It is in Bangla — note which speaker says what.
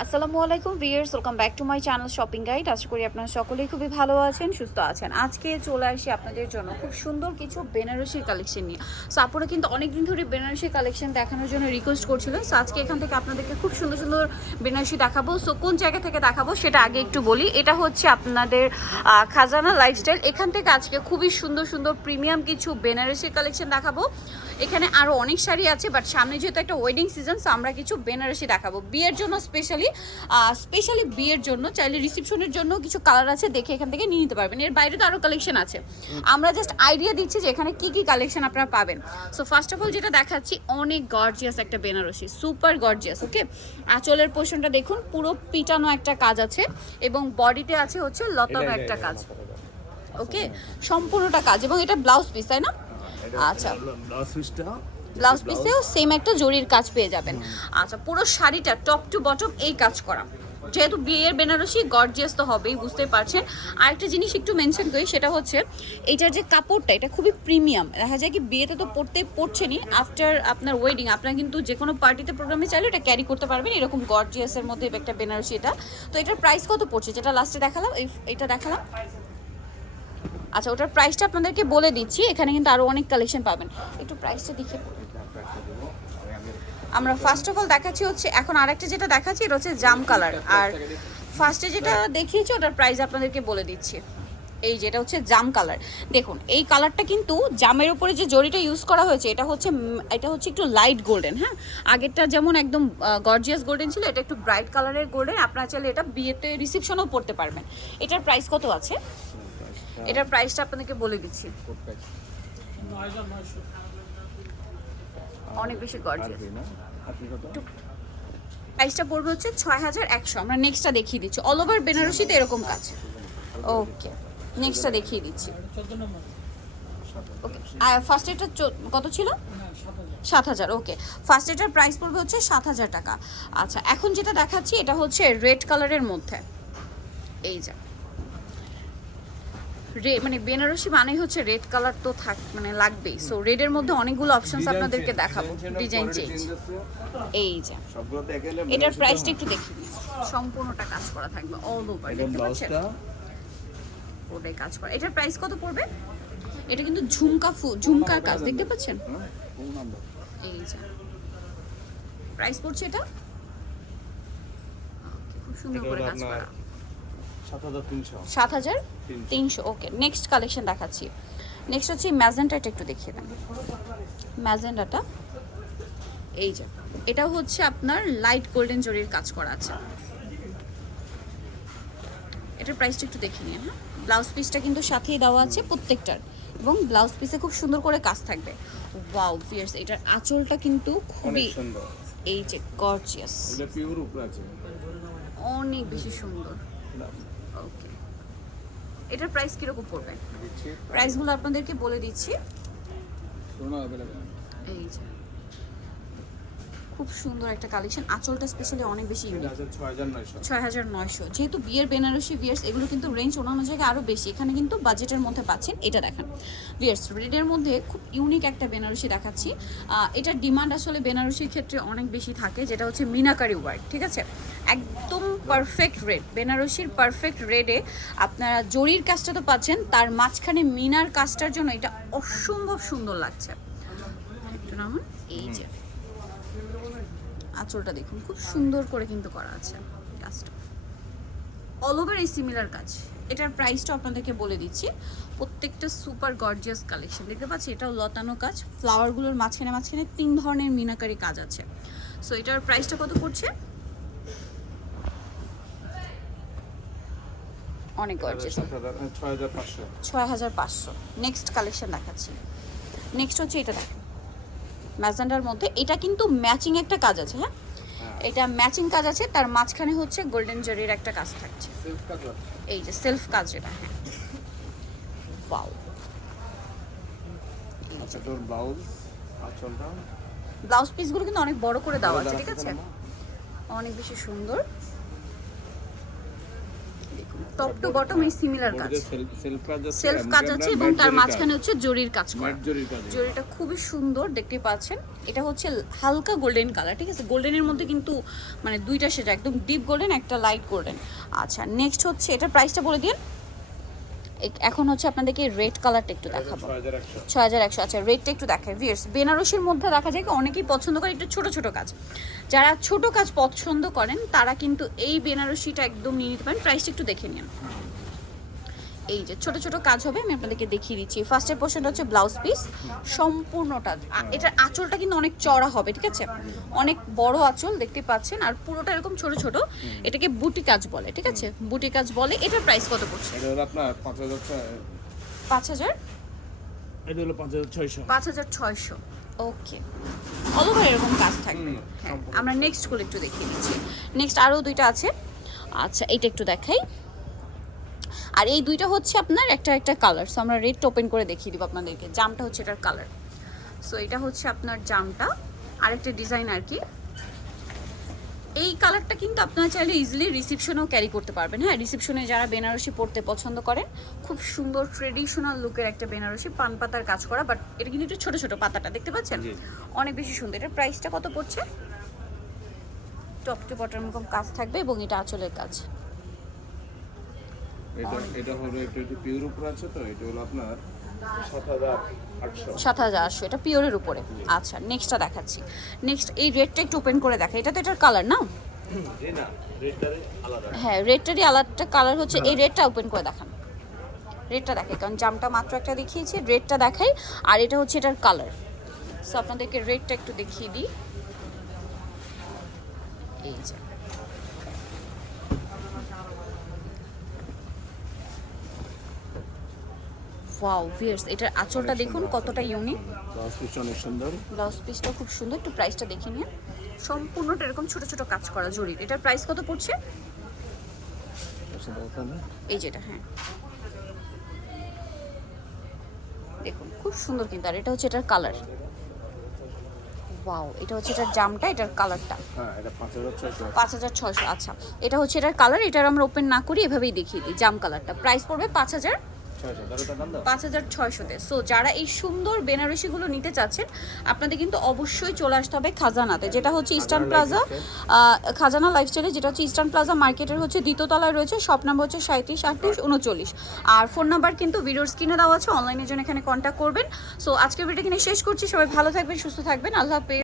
Speaker 1: আসসালামু আলাইকুম viewers welcome back to my channel shopping guide. আশা করি আপনারা সকলেই খুবই ভালো আছেন, সুস্থ আছেন। আজকে চলে আসি আপনাদের জন্য খুব সুন্দর কিছু বেনারসির কালেকশন নিয়ে। সো আপনারা কিন্তু অনেকদিন ধরে বেনারসি কালেকশন দেখানোর জন্য রিকোয়েস্ট করছিলেন সো আজকে এখান থেকে আপনাদেরকে খুব সুন্দর সুন্দর বেনারসি দেখাবো। সো কোন জায়গা থেকে দেখাবো সেটা আগে একটু বলি। এটা হচ্ছে আপনাদের খাজানা লাইফস্টাইল এখান থেকে আজকে খুবই সুন্দর সুন্দর প্রিমিয়াম কিছু বেনারসির কালেকশন দেখাবো। এখানে আরও অনেক শাড়ি আছে বাট সামনে যেহেতু একটা ওয়েডিং সিজন সো আমরা কিছু বেনারসি দেখাবো। বিয়ের জন্য স্পেশালি স্পেশালি বিয়ের জন্য চাইলে রিসেপশনের জন্য কিছু কালার আছে দেখে এখান থেকে নিয়ে নিতে পারবেন। এর বাইরে তো আরও কালেকশন আছে। আমরা জাস্ট আইডিয়া দিচ্ছি যে এখানে কি কি কালেকশন আপনারা পাবেন। সো ফার্স্ট অফ অল যেটা দেখাচ্ছি অনেক গর্জিয়াস একটা বেনারসি সুপার গর্জিয়াস ওকে আঁচলের পোর্শনটা দেখুন পুরো পিটানো একটা কাজ আছে এবং বডিতে আছে হচ্ছে লতানো একটা কাজ। ওকে সম্পূর্ণটা কাজ এবং এটা ব্লাউজ পিস তাই না? আচ্ছা।
Speaker 2: ব্লাউজ পিসটা
Speaker 1: ব্লাউজ পিসেও সেম একটা জরির কাজ পেয়ে যাবেন। আচ্ছা পুরো শাড়িটা টপ টু বটম এই কাজ করা। যেহেতু বিয়ের বেনারসি গর্জিয়াস তো হবেই বুঝতে পারছেন। আরেকটা জিনিস একটু মেনশন করি সেটা হচ্ছে এইটার যে কাপড়টা এটা খুবই প্রিমিয়াম দেখা যায় কি বিয়েতে তো পড়তে পড়ছেনই। আফটার আপনার ওয়েডিং আপনার কিন্তু যে কোনো পার্টিতে প্রোগ্রামে চাইলে এটা ক্যারি করতে পারবেন। এরকম গর্জিয়াসের মধ্যে একটা বেনারসি এটা। তো এটার প্রাইস কত পড়ছে? যেটা লাস্টে দেখালাম এটা দেখালাম। আচ্ছা ওটার প্রাইসটা আপনাদেরকে বলে দিচ্ছি এখানে কিন্তু আরও অনেক কালেকশন পাবেন। একটু প্রাইসটা দেখে আমরা ফার্স্ট অফ অল দেখাচ্ছি হচ্ছে এখন আরেকটা যেটা দেখাচ্ছি এটা হচ্ছে জাম কালার আর ফার্স্টে যেটা দেখিয়েছি ওটার প্রাইস আপনাদেরকে বলে দিচ্ছি। এই যেটা হচ্ছে জাম কালার দেখুন এই কালারটা কিন্তু জামের উপরে যে জরিটা ইউজ করা হয়েছে এটা হচ্ছে এটা হচ্ছে একটু লাইট গোল্ডেন হ্যাঁ? আগেরটা যেমন একদম গর্জিয়াস গোল্ডেন ছিল এটা একটু ব্রাইট কালারের গোল্ডেন আপনারা চাইলে এটা বিয়েতে রিসেপশনেও পড়তে পারবেন। এটার প্রাইস কত আছে? এটার প্রাইসটা আপনাদেরকে বলে দিচ্ছি। অনেক বেশি গর্জিয়াস প্রাইসটা পড়বে হচ্ছে ছয় হাজার একশো। আমরা নেক্সটটা দেখিয়ে দিচ্ছি। অল ওভার বেনারসিতে এরকম কাজ। ওকে নেক্সটটা দেখিয়ে দিচ্ছি। ওকে ফার্স্ট এটার কত ছিল? সাত হাজার। ওকে ফার্স্ট এটার প্রাইস পড়বে হচ্ছে সাত হাজার টাকা। আচ্ছা এখন যেটা দেখাচ্ছি এটা হচ্ছে রেড কালারের মধ্যে। এই যা। রে মানে বেনারসি মানেই হচ্ছে রেড কালার তো থাক মানে লাগবেই। সো রেডের মধ্যে অনেকগুলো অপশনস আপনাদেরকে দেখাবো। ডিজাইন চেঞ্জ এই যে। এটার প্রাইসটা একটু দেখি সম্পূর্ণটা কাজ করা থাকবে অল ওভার দেখতে পাচ্ছেন? ওটাই কাজ করা। এটার প্রাইস কত পড়বে? এটা কিন্তু ঝুমকা ফু ঝুমকার কাজ দেখতে পাচ্ছেন?
Speaker 2: হ্যাঁ কোন নাম্বার
Speaker 1: এই যা। প্রাইস পড়ছে এটা? খুব সুন্দর করে কাজ করা।
Speaker 2: সাত হাজার তিনশো।
Speaker 1: ওকে। নেক্সট কালেকশন দেখাচ্ছি। নেক্সট হচ্ছে ম্যাজেন্টাটা একটু দেখিয়ে দেন। ম্যাজেন্টাটা এই যে। এটা হচ্ছে আপনার লাইট গোল্ডেন জরির কাজ করা আছে। এটার প্রাইসটা একটু দেখে নিন হ্যাঁ? ব্লাউজ পিসটা কিন্তু সাথেই দেওয়া আছে প্রত্যেকটার। এবং ব্লাউজ পিসে খুব সুন্দর করে কাজ থাকবে। ওয়াও ফিয়ার্স এটার আঁচলটা কিন্তু খুবই
Speaker 2: সুন্দর।
Speaker 1: এই যে গর্জিয়াস অনেক বেশি সুন্দর। এটার প্রাইস কীরকম পড়বে? প্রাইসগুলো আপনাদেরকে বলে দিচ্ছি।
Speaker 2: সোনা अवेलेबल
Speaker 1: এই যে। খুব সুন্দর একটা কালেকশন আঁচলটা স্পেশালি অনেক বেশি ইউনিক
Speaker 2: ছয় হাজার নয়শো।
Speaker 1: যেহেতু বিয়ের বেনারসি বিয়ার্স এগুলো কিন্তু রেঞ্জ অন্যান্য জায়গায় আরও বেশি। এখানে কিন্তু বাজেটের মধ্যে পাচ্ছেন এটা দেখেন। বিয়ার্স রেডের মধ্যে খুব ইউনিক একটা বেনারসি দেখাচ্ছি। এটার ডিমান্ড আসলে বেনারসির ক্ষেত্রে অনেক বেশি থাকে যেটা হচ্ছে মিনাকারি ওয়ার্ক ঠিক আছে? একদম পারফেক্ট রেড বেনারসির পারফেক্ট রেডে আপনারা জরির কাজটা তো পাচ্ছেন তার মাঝখানে মিনার কাজটার জন্য এটা অসম্ভব সুন্দর লাগছে। এই যে। আঁচলটা দেখুন খুব সুন্দর করে কিন্তু করা আছে কাজটা। অল ওভার এই সিমিলার কাজ। এটার প্রাইসটা আপনাদেরকে বলে দিচ্ছি প্রত্যেকটা সুপার গর্জিয়াস কালেকশন দেখতে পাচ্ছি এটাও লতানো কাজ। ফ্লাওয়ারগুলোর মাঝখানে মাঝখানে তিন ধরনের মিনাকারি কাজ আছে। সো এটার প্রাইসটা কত পড়ছে? অনেক গর্জিয়াস
Speaker 2: ছয় হাজার পাঁচশো।
Speaker 1: নেক্সট কালেকশন দেখাচ্ছি। নেক্সট হচ্ছে এটা দেখেন। ম্যাজেন্ডার মধ্যে এটা কিন্তু ম্যাচিং একটা কাজ আছে হ্যাঁ? এটা ম্যাচিং কাজ আছে তার মাঝখানে হচ্ছে গোল্ডেন জরির একটা কাজ থাকছে। এই যে সেলফ কাজ এটা হ্যাঁ।
Speaker 2: তোর ব্লাউজ
Speaker 1: পিসগুলো কিন্তু অনেক বড় করে দেওয়া আছে ঠিক আছে অনেক বেশি সুন্দর। টপ টু বটম এই সিমিলার কাজ।
Speaker 2: সেলফ কাজ আছে
Speaker 1: এবং তার মাঝখানে হচ্ছে জরির কাজ করা। জরিটা খুবই সুন্দর দেখতে পাচ্ছেন। এটা হচ্ছে হালকা গোল্ডেন কালার ঠিক আছে? গোল্ডেনের মধ্যে কিন্তু মানে দুইটা সেটা একদম ডিপ গোল্ডেন একটা লাইট গোল্ডেন আচ্ছা নেক্সট হচ্ছে এটার প্রাইসটা বলে দিন। এখন হচ্ছে আপনাদেরকে রেড কালারটা একটু দেখাবো।
Speaker 2: ছয় হাজার একশো।
Speaker 1: আচ্ছা রেডটা একটু দেখায় ভিয়ার্স বেনারসির মধ্যে দেখা যায় অনেকেই পছন্দ করে একটু ছোট ছোট কাজ। যারা ছোট কাজ পছন্দ করেন তারা কিন্তু এই বেনারসিটা একদম নিয়ে নিতে পারেন। প্রাইসটা একটু দেখে নিন। এই যে ছোট ছোট কাজ হবে আমি আপনাদেরকে দেখিয়ে দিচ্ছি। ফার্স্টের পোর্শনটা হচ্ছে ব্লাউজ পিস সম্পূর্ণটা এটার আঁচলটা কিন্তু অনেক চড়া হবে ঠিক আছে? অনেক বড় আঁচল দেখতে পাচ্ছেন আর পুরোটা এরকম ছোট ছোট এটাকে বুটি কাজ বলে ঠিক আছে? বুটি কাজ বলে এটার প্রাইস কত পড়ছে?
Speaker 2: এটা হলো আপনার পাঁচ হাজার ছয়
Speaker 1: পাঁচ হাজার?
Speaker 2: এটা হলো পাঁচ হাজার ছয়শো।
Speaker 1: পাঁচ হাজার ছয়শো। ওকে অল ওভার এরকম কাজ থাকবে। হ্যাঁ আমরা নেক্সট করে একটু দেখিয়ে দিচ্ছি। নেক্সট আরও দুইটা আছে। আচ্ছা এইটা একটু দেখাই। আর এই দুইটা হচ্ছে আপনার একটা একটা কালার সো আমরা রেড ওপেন করে দেখিয়ে দিব আপনাদেরকে জামটা হচ্ছে এটার কালার সো এটা হচ্ছে আপনার জামটা আরেকটা ডিজাইন আর কি। এই কালারটা কিন্তু আপনারা চাইলে ইজিলি রিসিপশনেও ক্যারি করতে পারবেন। হ্যাঁ রিসিপশনে যারা বেনারসি পড়তে পছন্দ করেন খুব সুন্দর ট্রেডিশনাল লুকের একটা বেনারসি পান পাতার কাজ করা বাট এটা কিন্তু একটু ছোটো ছোট পাতাটা দেখতে পাচ্ছেন? অনেক বেশি সুন্দর। এটার প্রাইসটা কত পড়ছে? টপ টু বটম কাজ থাকবে এবং এটা আঁচলের কাজ।
Speaker 2: এটা এটা হলো একটু একটু পিওর উপর আছে তো এটা হলো আপনার সাত হাজার আটশো।
Speaker 1: এটা পিওরের উপরে। আচ্ছা নেক্সটটা দেখাচ্ছি। নেক্সট এই রেডটা একটু ওপেন করে দেখা এটা তো এটার কালার না? হ্যাঁ রেডটারই আলাদা কালার হচ্ছে। এই রেডটা ওপেন করে দেখান। রেডটা দেখাই কারণ জামটা মাত্র একটা দেখিয়েছি রেডটা দেখাই। আর এটা হচ্ছে এটার কালার সো আপনাদেরকে রেডটা একটু দেখিয়ে দিই। এই যে। ওয়াও ভিয়ার্স এটার আঁচলটা দেখুন কতটা ইউনিক
Speaker 2: ব্লাউজ পিসটা অনেক সুন্দর।
Speaker 1: ব্লাউজ পিসটা খুব সুন্দর। একটু প্রাইসটা দেখে নিন। সম্পূর্ণটা এরকম ছোট ছোট কাজ করা জরির। এটার প্রাইস কত পড়ছে? এই যেটা হ্যাঁ। দেখুন খুব সুন্দর কিন্তু। আর এটা হচ্ছে এটার কালার ওয়াও এটা হচ্ছে এটার জামটা এটার কালারটা
Speaker 2: হ্যাঁ পাঁচ হাজার ছয়শো
Speaker 1: আচ্ছা। এটা হচ্ছে এটার কালার এটার আমরা ওপেন না করি এভাবেই দেখিয়ে দিই জাম কালারটা প্রাইস পড়বে পাঁচ হাজার পাঁচ হাজার ছয়শোতে। সো যারা এই সুন্দর বেনারসিগুলো নিতে চাচ্ছেন আপনাদের কিন্তু অবশ্যই চলে আসতে হবে খাজানাতে যেটা হচ্ছে ইস্টার্ন প্লাজা খাজানা লাইফস্টাইলে যেটা হচ্ছে ইস্টার্ন প্লাজা মার্কেটের হচ্ছে দ্বিতীয়তলায় রয়েছে শপ নাম্বার হচ্ছে সাঁত্রিশ আটত্রিশ উনচল্লিশ। আর ফোন নাম্বার কিন্তু ভিডিওর স্ক্রিনে দেওয়া আছে অনলাইনের জন্য এখানে কন্ট্যাক্ট করবেন। সো আজকের ভিডিও এখানে শেষ করছি সবাই ভালো থাকবেন সুস্থ থাকবেন আল্লাহ হাফেজ।